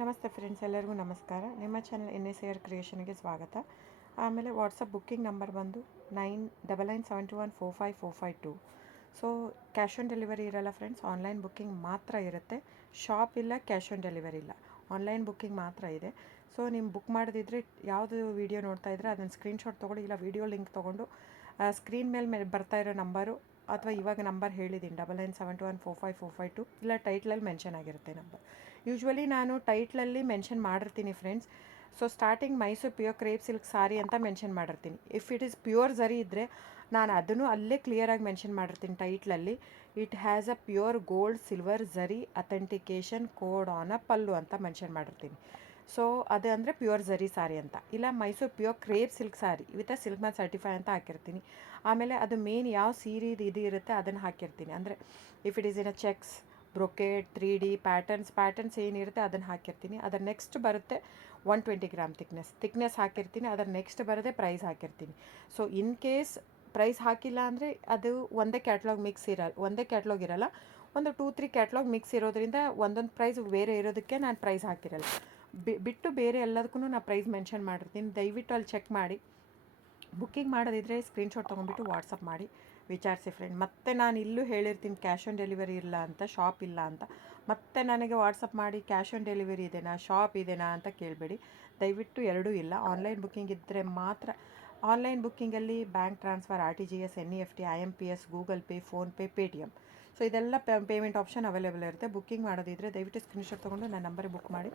ನಮಸ್ತೆ ಫ್ರೆಂಡ್ಸ್, ಎಲ್ಲರಿಗೂ ನಮಸ್ಕಾರ. ನಿಮ್ಮ ಚಾನಲ್ NSAR ಕ್ರಿಯೇಷನ್ಗೆ ಸ್ವಾಗತ. ಆಮೇಲೆ ವಾಟ್ಸಪ್ ಬುಕ್ಕಿಂಗ್ ನಂಬರ್ ಬಂದು 9997214545 ಸೊ ಕ್ಯಾಶ್ ಆನ್ ಡೆಲಿವರಿ ಇರಲ್ಲ ಫ್ರೆಂಡ್ಸ್, ಆನ್ಲೈನ್ ಬುಕ್ಕಿಂಗ್ ಮಾತ್ರ ಇರುತ್ತೆ. ಶಾಪ್ ಇಲ್ಲ, ಕ್ಯಾಶ್ ಆನ್ ಡೆಲಿವರಿ ಇಲ್ಲ, ಆನ್ಲೈನ್ ಬುಕ್ಕಿಂಗ್ ಮಾತ್ರ ಇದೆ. ಸೊ ನೀವು ಬುಕ್ ಮಾಡೋದಿದ್ರೆ ಯಾವುದು ವೀಡಿಯೋ ನೋಡ್ತಾ ಇದ್ರೆ ಅದನ್ನು ಸ್ಕ್ರೀನ್ಶಾಟ್ ತೊಗೊಂಡು ಇಲ್ಲ ವಿಡಿಯೋ ಲಿಂಕ್ ತೊಗೊಂಡು ಸ್ಕ್ರೀನ್ ಮೇಲೆ ಬರ್ತಾ ಇರೋ ನಂಬರು ಅಥವಾ ಇವಾಗ ನಂಬರ್ ಹೇಳಿದ್ದೀನಿ 9997214545 ಇಲ್ಲ ಟೈಟ್ಲಲ್ಲಿ ಮೆನ್ಷನ್ ಆಗಿರುತ್ತೆ ನಂಬರ್. ಯೂಶ್ವಲಿ ನಾನು ಟೈಟ್ಲಲ್ಲಿ ಮೆನ್ಷನ್ ಮಾಡಿರ್ತೀನಿ friends. So starting Mysuru pure crepe silk sari ಅಂತ ಮೆನ್ಷನ್ ಮಾಡಿರ್ತೀನಿ. If it is pure zari ಇದ್ದರೆ ನಾನು ಅದನ್ನು ಅಲ್ಲೇ ಕ್ಲಿಯರಾಗಿ ಮೆನ್ಷನ್ ಮಾಡಿರ್ತೀನಿ ಟೈಟ್ಲಲ್ಲಿ. It has a pure gold silver zari authentication code on a pallu ಅಂತ ಮೆನ್ಷನ್ ಮಾಡಿರ್ತೀನಿ. ಸೊ ಅದು ಅಂದರೆ ಪ್ಯೂರ್ ಝರಿ ಸಾರಿ ಅಂತ. ಇಲ್ಲ Mysuru pure crepe silk sorry with silk mat certify ಅಂತ ಹಾಕಿರ್ತೀನಿ. ಆಮೇಲೆ ಅದು ಮೇನ್ ಯಾವ ಸೀರೆದು ಇದು ಇರುತ್ತೆ ಅದನ್ನು ಹಾಕಿರ್ತೀನಿ. ಅಂದರೆ if it is in a cheques, brocade, 3D patterns ಏನಿರುತ್ತೆ ಅದನ್ನು ಹಾಕಿರ್ತೀನಿ. ಅದರ ನೆಕ್ಸ್ಟ್ ಬರುತ್ತೆ 120 ಗ್ರಾಮ್ ಥಿಕ್ನೆಸ್ ಹಾಕಿರ್ತೀನಿ. ಅದರ ನೆಕ್ಸ್ಟ್ ಬರುತ್ತೆ ಪ್ರೈಸ್ ಹಾಕಿರ್ತೀನಿ. ಸೊ ಇನ್ ಕೇಸ್ ಪ್ರೈಸ್ ಹಾಕಿಲ್ಲ ಅಂದರೆ ಅದು ಒಂದೇ ಕ್ಯಾಟ್ಲಾಗ್ ಇರಲ್ಲ, ಒಂದು 2-3 ಕ್ಯಾಟ್ಲಾಗ್ ಮಿಕ್ಸ್ ಇರೋದ್ರಿಂದ ಒಂದೊಂದು ಪ್ರೈಸ್ ಬೇರೆ ಇರೋದಕ್ಕೆ ನಾನು ಪ್ರೈಸ್ ಹಾಕಿರಲ್ಲ. ಬಿಟ್ಟು ಬೇರೆ ಎಲ್ಲದಕ್ಕೂ ನಾನು ಪ್ರೈಸ್ ಮೆನ್ಷನ್ ಮಾಡಿರ್ತೀನಿ. ದಯವಿಟ್ಟು ಅಲ್ಲಿ ಚೆಕ್ ಮಾಡಿ. ಬುಕ್ಕಿಂಗ್ ಮಾಡೋದಿದ್ರೆ ಸ್ಕ್ರೀನ್ಶಾಟ್ ತೊಗೊಂಡ್ಬಿಟ್ಟು ವಾಟ್ಸಪ್ ಮಾಡಿ ವಿಚಾರಿಸಿ ಫ್ರೆಂಡ್. ಮತ್ತೆ ನಾನು ಇಲ್ಲೂ ಹೇಳಿರ್ತೀನಿ ಕ್ಯಾಶ್ ಆನ್ ಡೆಲಿವರಿ ಇಲ್ಲ ಅಂತ, ಶಾಪ್ ಇಲ್ಲ ಅಂತ. ಮತ್ತೆ ನನಗೆ ವಾಟ್ಸಪ್ ಮಾಡಿ ಕ್ಯಾಶ್ ಆನ್ ಡೆಲಿವರಿ ಇದೆನಾ, ಶಾಪ್ ಇದೆನಾ ಅಂತ ಕೇಳಬೇಡಿ. ದಯವಿಟ್ಟು ಎರಡೂ ಇಲ್ಲ. ಆನ್ಲೈನ್ ಬುಕ್ಕಿಂಗ್ ಇದ್ದರೆ ಮಾತ್ರ. ಆನ್ಲೈನ್ ಬುಕ್ಕಿಂಗಲ್ಲಿ bank transfer, RTGS, NEFT, IMPS, Google Pay, PhonePe, Paytm, so ಇದೆಲ್ಲ ಪೇಮೆಂಟ್ ಆಪ್ಷನ್ ಅವೈಲೇಬಲ್ ಇರುತ್ತೆ. ಬುಕ್ಕಿಂಗ್ ಮಾಡೋದಿದ್ರೆ ದಯವಿಟ್ಟು ಸ್ಕ್ರೀನ್ಶಾಟ್ ತೊಗೊಂಡು ನನ್ನ ನಂಬರಿಗೆ ಬುಕ್ ಮಾಡಿ.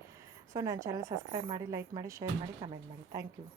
ಸೊ ನನ್ನ ಚಾನಲ್ ಸಬ್ಸ್ಕ್ರೈಬ್ ಮಾಡಿ, ಲೈಕ್ ಮಾಡಿ, ಶೇರ್ ಮಾಡಿ, ಕಮೆಂಟ್ ಮಾಡಿ. Thank you.